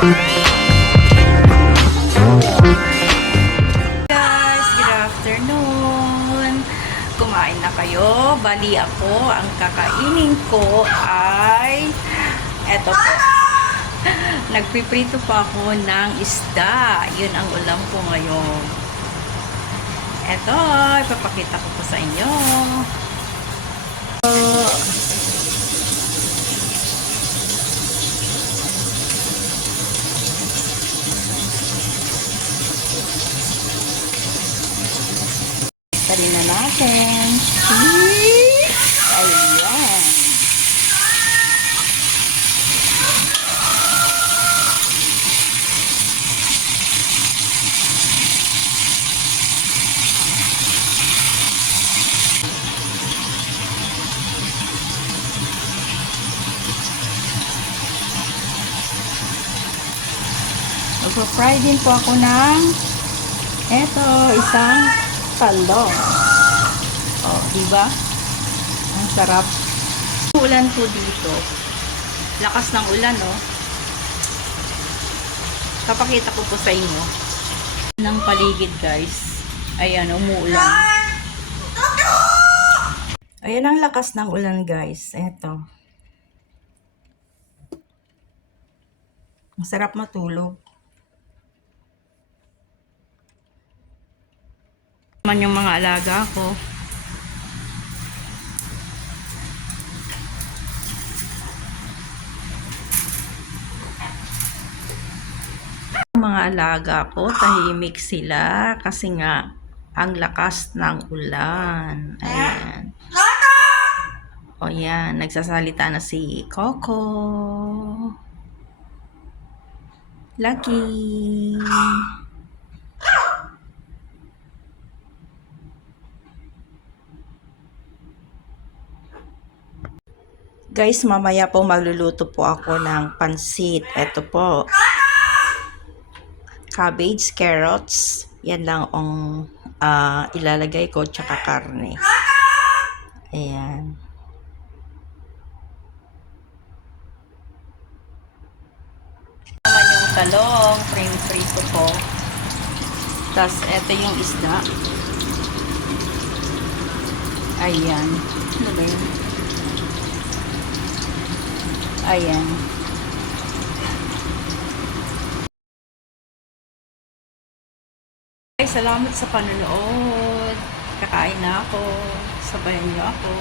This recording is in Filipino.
Guys, good afternoon. Kumain na kayo. Bali ako, ang kakainin ko ay eto po. Nagpiprito pa ako ng isda. Yun ang ulam ko ngayon. Eto, ipapakita ko po sa inyo. Tarin na natin. Ayan. Magpa-fry din po ako ng isang talong. Oh, diba? Ang sarap. Ulan po dito. Lakas ng ulan, oh. Kapakita ko po sa inyo ng paligid, guys. Ayan, umuulan. Ayan ang lakas ng ulan, guys. Eto. Ang sarap matulog. Naman yung mga alaga ko. Mga alaga ko, tahimik sila kasi nga ang lakas ng ulan. Ayan. O yan, nagsasalita na si Coco. Lucky. Guys, mamaya po magluluto po ako ng pansit. Ito po. Cabbage, carrots. Yan lang ang ilalagay ko, tsaka karne. Ayan. Naman yung talong, prito ko. Tapos, ito yung isda. Ayan. Ano ba yun? Ayan. Ay, salamat sa panonood. Kakain na ako. Sabayan niyo ako.